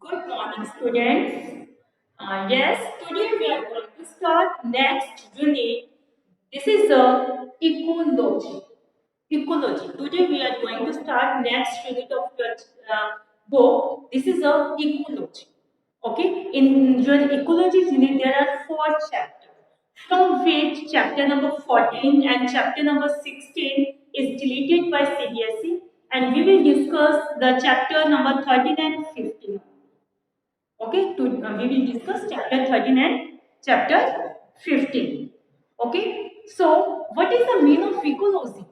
Good morning, students. Yes, today we are going to start next unit. This is ecology. Ecology. Today we are going to start next unit of your book. This is ecology. Okay. In your ecology unit, there are four chapters. From which chapter number 14 and chapter number 16 is deleted by CBSE, and we will discuss the chapter number 13 and 15. Okay, we will discuss chapter 13 and chapter 15. Okay, so what is the meaning of ecology?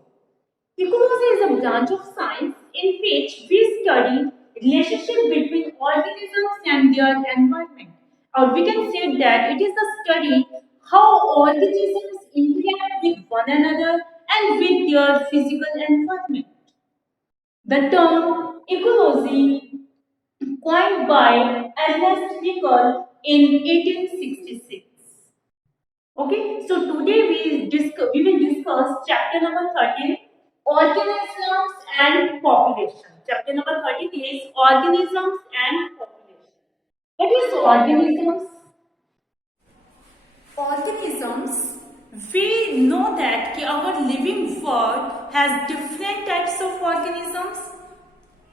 Ecology is a branch of science in which we study relationship between organisms and their environment. Or we can say that it is the study how organisms interact with one another and with their physical environment. The term ecology coined by Ernest Haeckel in 1866. Okay, so today we will discuss chapter number 13, organisms and population. Chapter number 13 is organisms and population. What is organisms? Organisms, we know that our living world has different types of organisms.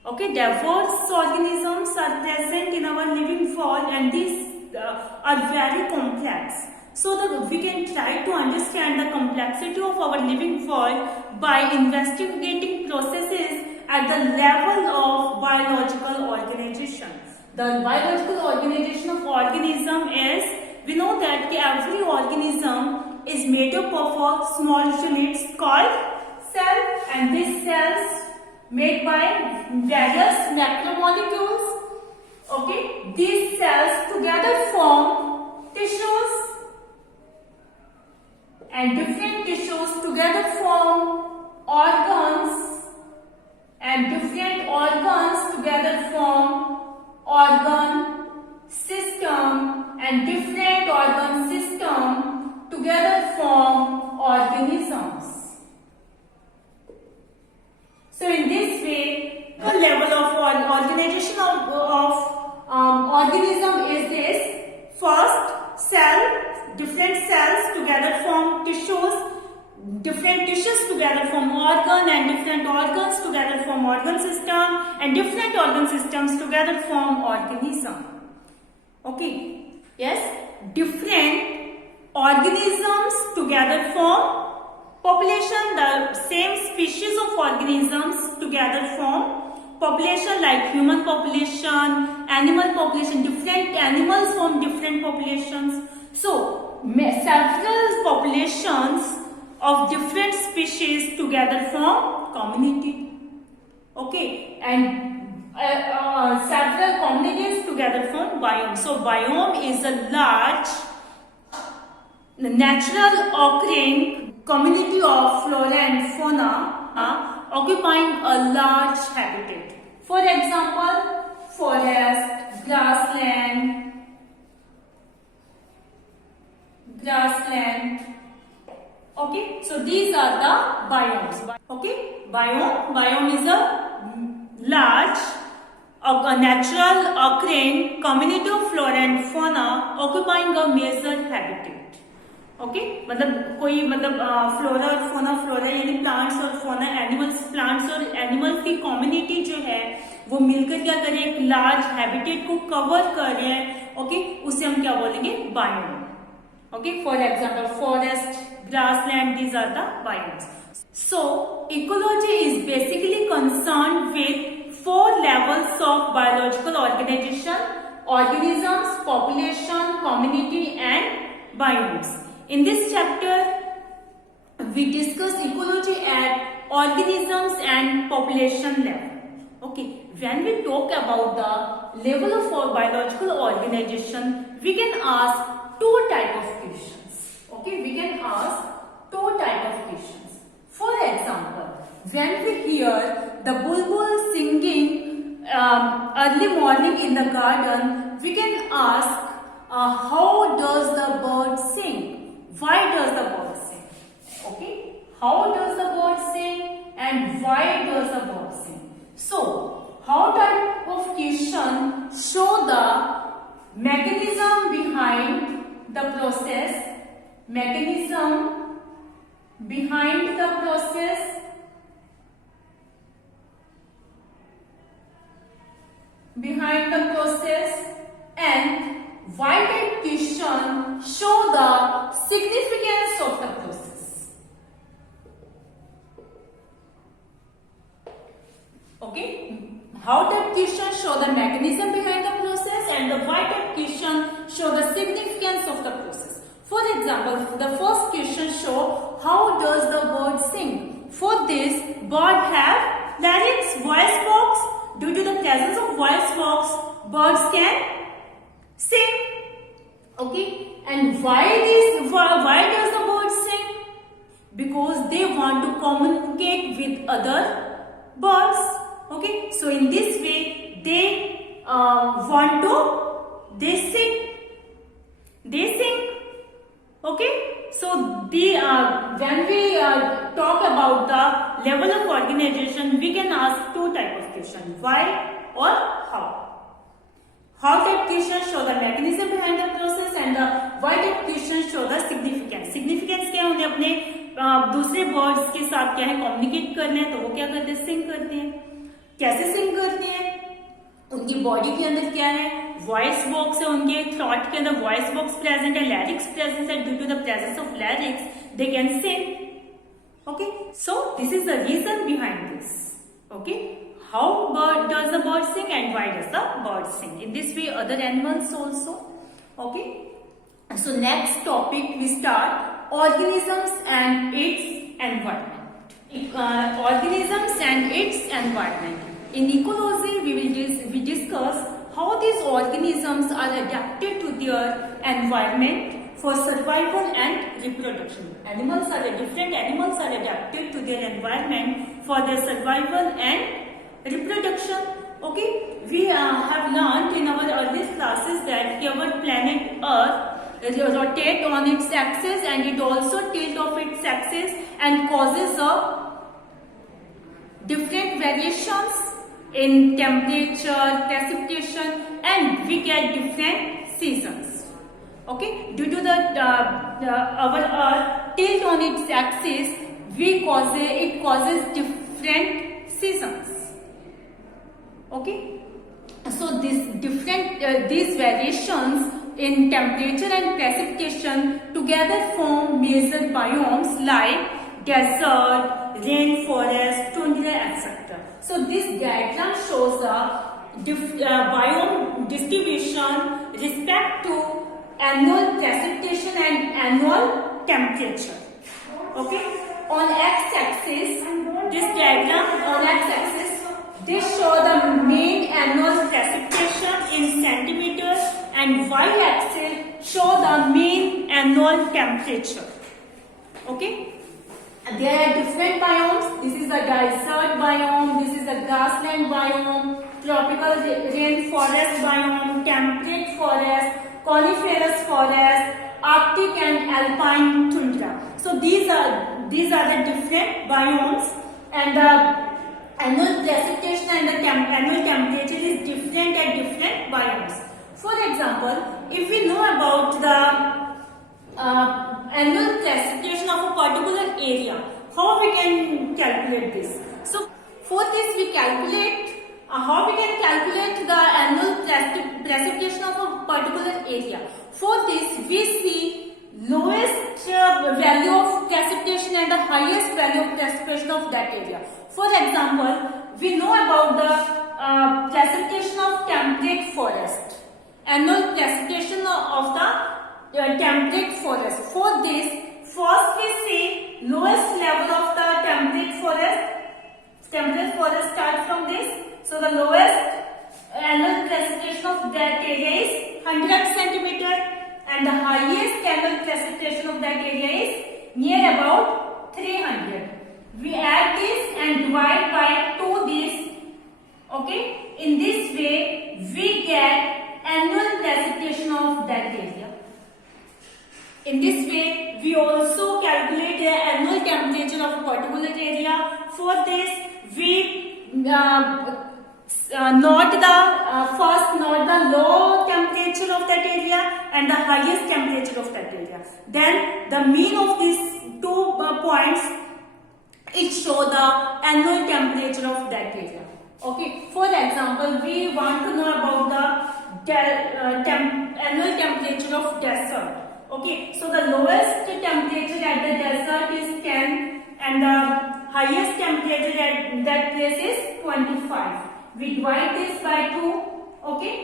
Okay, diverse organisms are present in our living world, and these are very complex. So that we can try to understand the complexity of our living world by investigating processes at the level of biological organization. The biological organization of organism is, we know that every organism is made up of a small units called cell, and these cells made by various macromolecules. Okay, these cells together form tissues, and different tissues together form organs, and different organs together form organ system, and different organ system together form organisms. So in this way, the level of organization of organism is this. First, different cells together form tissues, different tissues together form organ, and different organs together form organ system, and different organ systems together form organism. Okay, yes, different organisms together form population. The same species of organisms together form population, like human population, animal population. Different animals form different populations. So several populations of different species together form community. Okay, and several communities together form biome. So biome is a large natural occurring community of flora and fauna occupying a large habitat. For example, forest, grassland. Okay, so these are the biomes. Okay, biome is a large a natural occurring community of flora and fauna occupying a major habitat. Okay मतलब कोई मतलब flora और flora यानी plants और फोना animals, plants और animals की community जो है वो मिलकर क्या कर रहे हैं, एक लार्ज हैबिटेट को कवर कर रहे हैं. ओके, उसे हम क्या बोलेंगे, biome. Okay, for example forest, grassland, these are the biomes. So ecology is basically concerned with 4 levels of biological organization: organisms, population, community and biomes. In this chapter, we discuss ecology at organisms and population level. Okay, when we talk about the level of our biological organization, we can ask 2 type of questions. Okay, we can ask 2 type of questions. For example, when we hear the bulbul singing early morning in the garden, we can ask how does the bird sing? Why does the bird sing? Okay, how does the bird sing and why does the bird sing? So, how type of question description show the mechanism behind the process. Mechanism behind the process. Behind the process, and why question show the significance of the process. Okay, how type question show the mechanism behind the process, and the why type question show the significance of the process. For example, the first question show how does the bird sing. For this, bird have larynx, voice box. Due to the presence of voice box, birds can sing. Okay, and why does the bird sing? Because they want to communicate with other birds. Okay, so in this way they sing. Okay, so when we talk about the level of organization, we can ask two types of questions: why or how. How type questions show the mechanism behind the process, and the why type questions show the significance. Significance क्या है? उन्हें अपने दूसरे birds के साथ क्या है communicate करना है, तो वो क्या करते हैं? सिंग करते हैं. कैसे सिंग करते हैं? उनकी बॉडी के अंदर क्या है? वॉइस बॉक्स है, उनके थ्रोट के अंदर वॉइस बॉक्स प्रेजेंट है, लैरिक्स प्रेजेंट है. Due to the presence of larynx they can sing. Okay, so this is the reason behind this. Okay, how does the bird sing and why does the bird sing? In this way, other animals also. Okay, so next topic we start organisms and its environment. Organisms and its environment. In ecology, we discuss how these organisms are adapted to their environment for survival and reproduction. Different animals are adapted to their environment for their survival and reproduction. Okay, we have learned in our earlier classes that our planet Earth rotates on its axis, and it also tilts off its axis and causes a different variations in temperature, precipitation, and we get different seasons. Okay, due to our Earth tilt on its axis, it causes different seasons. Okay, so these variations in temperature and precipitation together form major biomes like desert, rainforest, tundra, etc. So this diagram shows a biome distribution respect to annual precipitation and annual temperature. Okay, on x-axis, this diagram on x-axis, this show the mean annual precipitation in centimeters, and y-axis show the mean annual temperature. Okay, there are different biomes. This is the desert biome, this is the grassland biome, tropical rainforest biome, temperate forest, coniferous forest, Arctic and alpine tundra. So these are the different biomes, and the annual precipitation and the annual temperature is different at different biomes. For example, if we know about the annual precipitation of a particular area, how we can calculate this? So for this we calculate how we can calculate the annual precipitation of a particular area. For this we see lowest value of precipitation and the highest value of precipitation of that area. For example, we know about the precipitation of temperate forest, annual precipitation of the temperate forest. For this, first we see lowest level of the temperate forest. Temperate forest starts from this. So the lowest annual precipitation of that area is 100 centimeter, and the highest annual precipitation of that area is near about 300. We add this and divide by 2 this. Okay, in this way we get annual precipitation of that area. In this way we also calculate the annual temperature of a particular area. For this we note the first note the low temperature of that area and the highest temperature of that area. Then the mean of these two points, it show the annual temperature of that area. Okay. For example, we want to know about the annual temperature of desert. Okay. So the lowest temperature at the desert is 10 and the highest temperature at that place is 25. We divide this by 2, okay,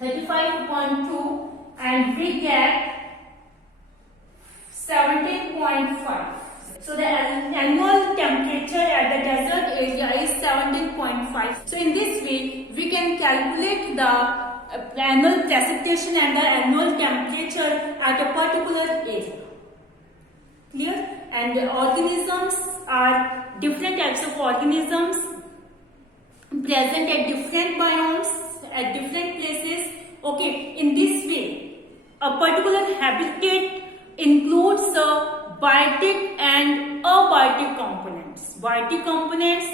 35.2 and we get 17.5. So the annual temperature at the desert area is 17.5. So in this way, we can calculate the annual precipitation and the annual temperature at a particular area. Clear? And the organisms are different types of organisms present at different biomes, at different places. Okay, in this way, a particular habitat includes biotic and abiotic components. Biotic components,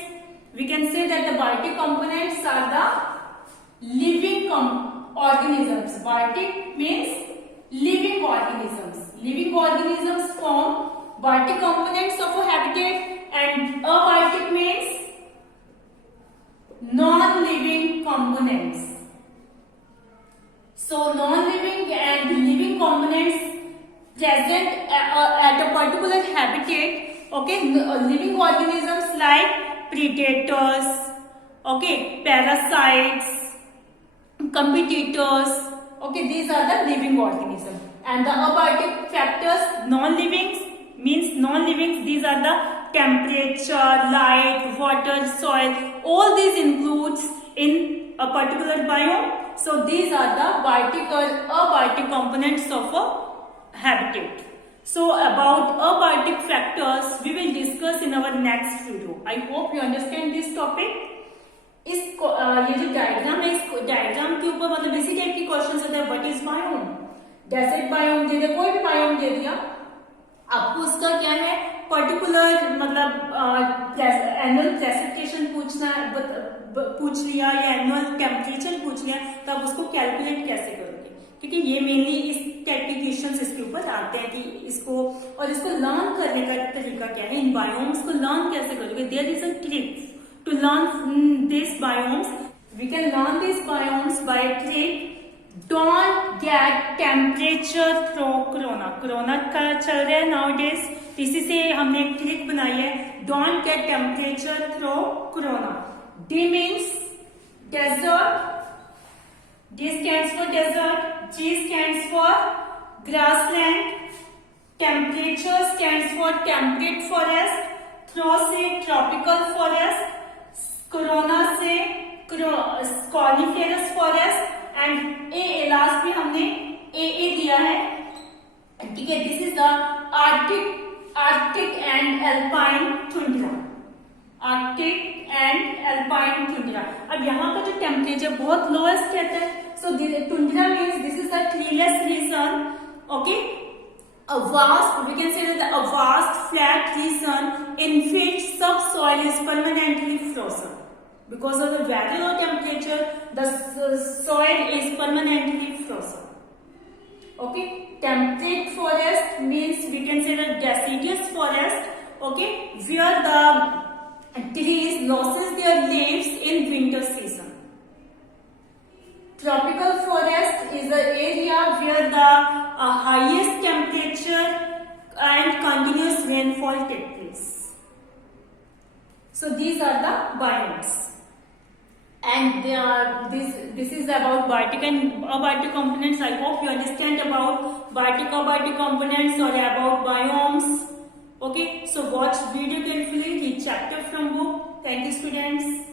we can say that the biotic components are the living organisms. Biotic means living organisms. Living organisms form biotic components of a habitat, and abiotic means non-living components. So non-living and living components present at a particular habitat. Okay, living organisms like predators, okay, parasites, competitors. Okay, these are the living organisms. And the abiotic factors, non-livings means non-livings. These are the temperature, light, water, soil. All these includes in a particular biome. So these are the biotic or abiotic components of a habitat. So about abiotic factors we will discuss in our next video. I hope you understand this topic. इस ये जो diagram है, इस diagram के ऊपर मतलब इसी type की क्वेश्चन होते हैं. What is biome? Desert biome दे दिया, कोई भी बायोम दे दिया, आपको उसका क्या है पर्टिकुलर मतलब एनुअल प्रेसिपिटेशन पूछ लिया या एनुअल टेम्परेचर पूछ लिया, तो आप उसको कैलकुलेट कैसे करोगे? क्योंकि ये मेनली इस टाइप के क्वेश्चंस इसके ऊपर आते हैं कि इसको और इसको लर्न करने का तरीका क्या है, इन बायोम्स को लर्न कैसे करोगे. There is a trick to learn these biomes. We can learn these biomes by trick. Don't get temperature through corona. corona का चल रहा है nowadays. इसी से हमने एक ट्रिक बनाई है. Don't get temperature through corona. D means desert. D stands for desert. G stands for grassland. Temperature stands for temperate forest. Through से tropical forest. कोरोना से coniferous forest and a last में हमने ए दिया है. ठीक है, this is the Arctic and alpine tundra. Arctic and alpine tundra. अब यहाँ का जो टेम्परेचर बहुत लोएस्ट रहता है. So tundra means this is the treeless region. Okay, a vast, we can say that a vast flat region in which subsoil is permanently frozen. Because of the very low temperature, the soil is permanently frozen. Okay, temperate forest means we can say the deciduous forest. Okay, where the trees loses their leaves in winter season. Tropical forest is the area where the highest temperature and continuous rainfall take place. So these are the biomes. And this is about biotic and abiotic components. I hope you understand about biotic, abiotic components or about biomes. Okay, so watch video carefully, read chapter from book. Thank you, students.